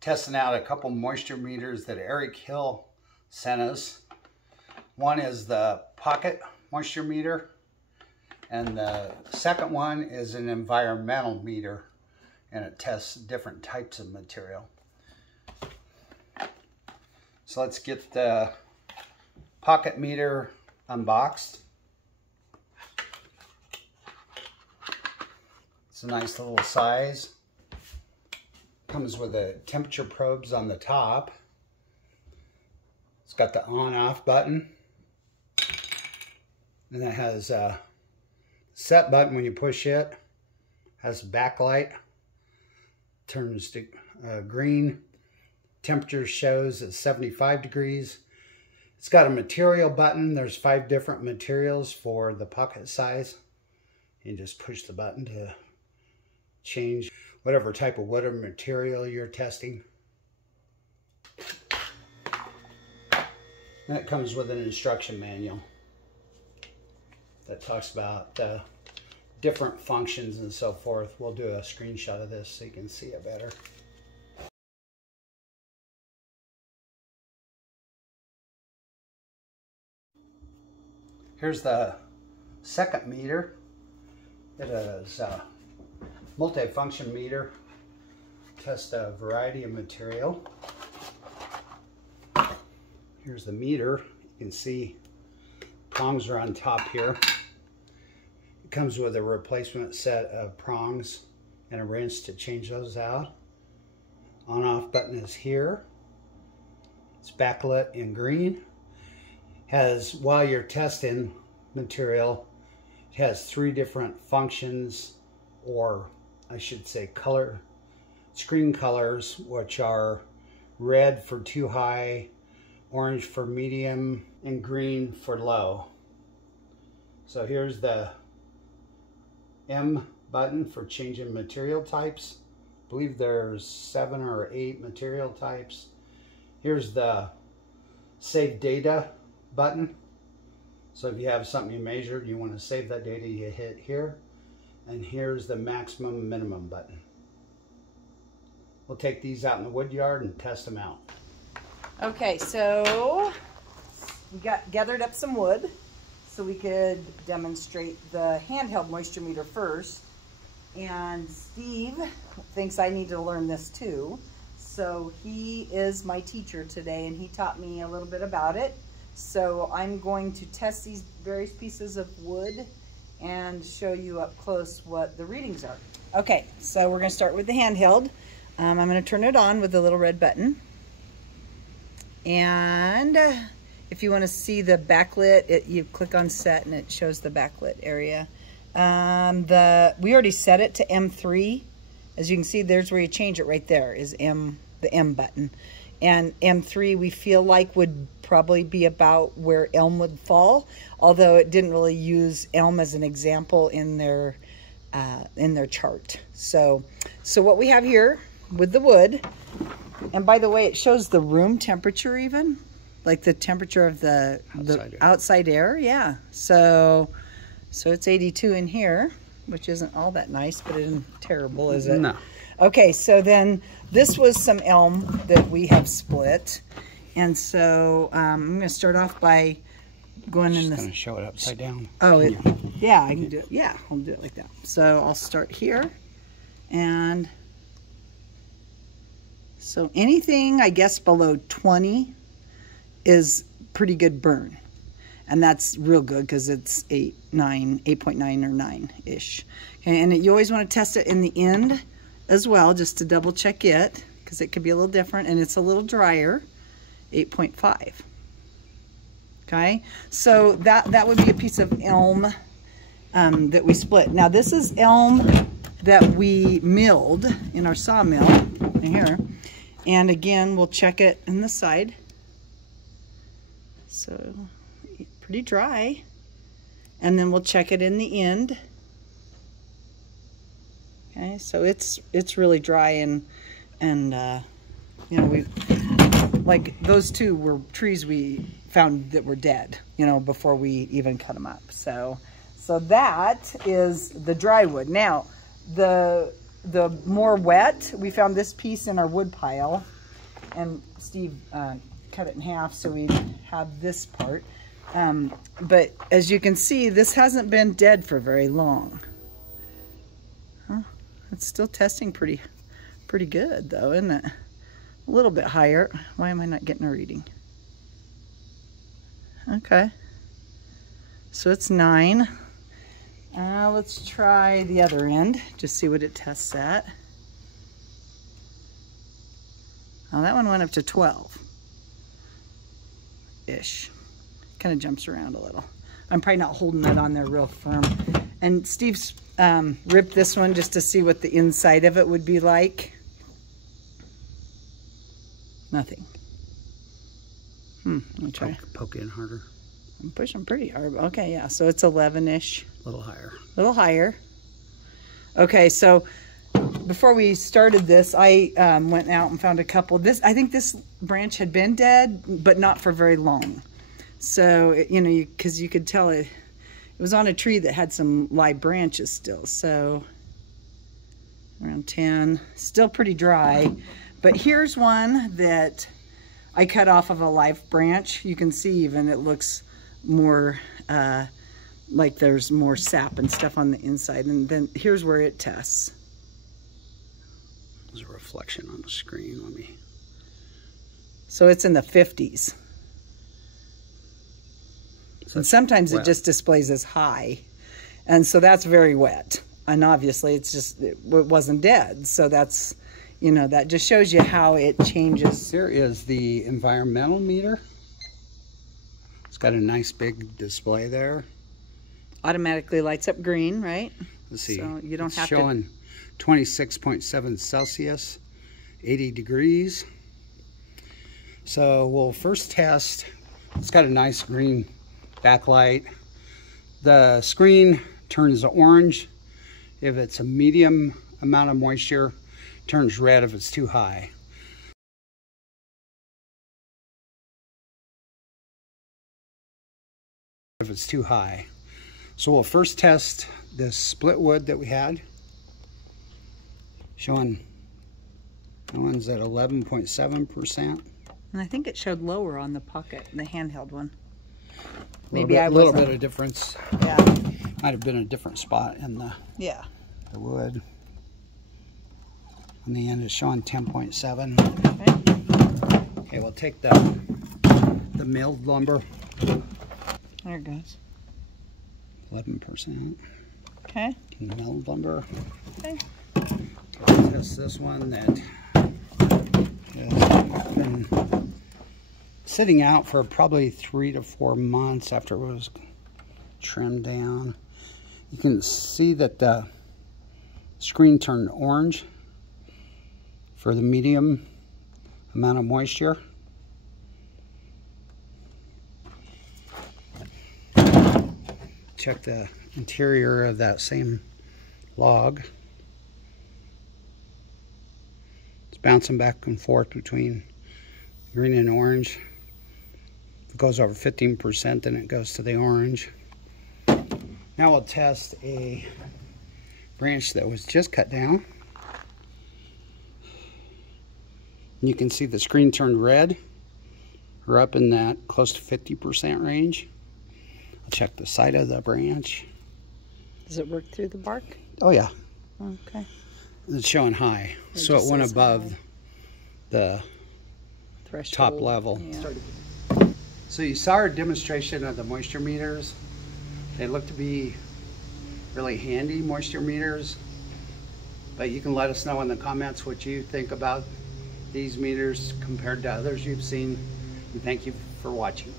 testing out a couple moisture meters that ErickHill sent us. One is the pocket moisture meter, and the second one is an environmental meter, and it tests different types of material. So let's get the pocket meter unboxed. It's a nice little size. Comes with the temperature probes on the top. It's got the on-off button. And it has a set button when you push it. Has backlight. Turns to green. Temperature shows at 75 degrees. It's got a material button. There's 5 different materials for the pocket size. You just push the button to change whatever type of wood or material you're testing. And it comes with an instruction manual that talks about the different functions and so forth. We'll do a screenshot of this so you can see it better. Here's the second meter. It is a multi-function meter. Test a variety of material. Here's the meter. You can see prongs are on top here. It comes with a replacement set of prongs and a wrench to change those out. On-off button is here. It's backlit in green. Has, while you're testing material, it has 3 different functions, or I should say screen colors, which are red for too high, orange for medium, and green for low. So here's the M button for changing material types. I believe there's 7 or 8 material types. Here's the save data button. So if you have something you measured, you want to save that data, you hit here. And here's the maximum minimum button. We'll take these out in the wood yard and test them out. Okay, so we gathered up some wood so we could demonstrate the handheld moisture meter first. And Steve thinks I need to learn this too. So he is my teacher today, and he taught me a little bit about it. So I'm going to test these various pieces of wood and show you up close what the readings are. Okay, so we're going to start with the handheld. I'm going to turn it on with the little red button. And if you want to see the backlit, you click on set and it shows the backlit area. We already set it to M3. As you can see, there's where you change it right there is the M button. And M3 we feel like would probably be about where elm would fall, although it didn't really use elm as an example in their chart. So what we have here with the wood, and by the way, it shows the room temperature even, like the temperature of the outside air. Yeah. So it's 82 in here, which isn't all that nice, but it isn't terrible, is it? No. Okay, so then this was some elm that we have split. And so I'm going to start off by going in this. Just going to show it upside down. Oh, yeah, I can do it. Yeah, I'll do it like that. So I'll start here. And so anything, I guess, below 20 is pretty good burn. And that's real good because it's 8.9 or 9-ish. Okay, and you always want to test it in the end as well, just to double check it, because it could be a little different, and it's a little drier, 8.5. Okay, so that would be a piece of elm that we split. Now this is elm that we milled in our sawmill right here, and again we'll check it in the side. So pretty dry, and then we'll check it in the end. Okay, so it's really dry, and you know, we like those two were trees we found that were dead, you know, before we even cut them up. So that is the dry wood. Now the the more wet, we found this piece in our wood pile, and Steve cut it in half so we have this part. But as you can see, this hasn't been dead for very long. Huh? It's still testing pretty good though, isn't it? A little bit higher. Why am I not getting a reading? Okay. So it's 9. Let's try the other end, just see what it tests at. Oh, that one went up to 12-ish. Kind of jumps around a little. I'm probably not holding it on there real firm. And Steve's ripped this one just to see what the inside of it would be like. Nothing. Let me try. Poke in harder. I'm pushing pretty hard. Okay, yeah, so it's 11-ish. A little higher. A little higher. Okay, so before we started this, I went out and found a couple. I think this branch had been dead, but not for very long. So, you know, because you could tell it was on a tree that had some live branches still. So around 10, still pretty dry. But here's one that I cut off of a live branch. You can see even it looks more like there's more sap and stuff on the inside. And then here's where it tests. There's a reflection on the screen. Let me. So it's in the 50s. And sometimes it just displays as high. And so that's very wet. And obviously it's just, it wasn't dead. So that's, you know, that just shows you how it changes. Here is the environmental meter. It's got a nice big display there. Automatically lights up green, right? Let's see. So you don't have to. Showing 26.7 Celsius, 80 degrees. So we'll first test. It's got a nice green backlight. The screen turns orange if it's a medium amount of moisture, turns red if it's too high. If it's too high. So we'll first test this split wood that we had. Showing that one's at 11.7%. And I think it showed lower on the pocket, the handheld one. Maybe a little bit of difference. Yeah. Might have been a different spot in the wood. On the end it's showing 10.7. Okay, we'll take the milled lumber. There it goes. 11%. Okay. Milled lumber. Okay. We'll test this one that has been sitting out for probably 3 to 4 months after it was trimmed down. You can see that the screen turned orange for the medium amount of moisture. Check the interior of that same log. It's bouncing back and forth between green and orange. If it goes over 15%, then it goes to the orange. Now we'll test a branch that was just cut down. And you can see the screen turned red. We're up in that close to 50% range. I'll check the side of the branch. Does it work through the bark? Oh yeah. Okay. It's showing high, so it went above the threshold. Top level. Yeah. So you saw our demonstration of the moisture meters. They look to be really handy moisture meters, but you can let us know in the comments what you think about these meters compared to others you've seen, and thank you for watching.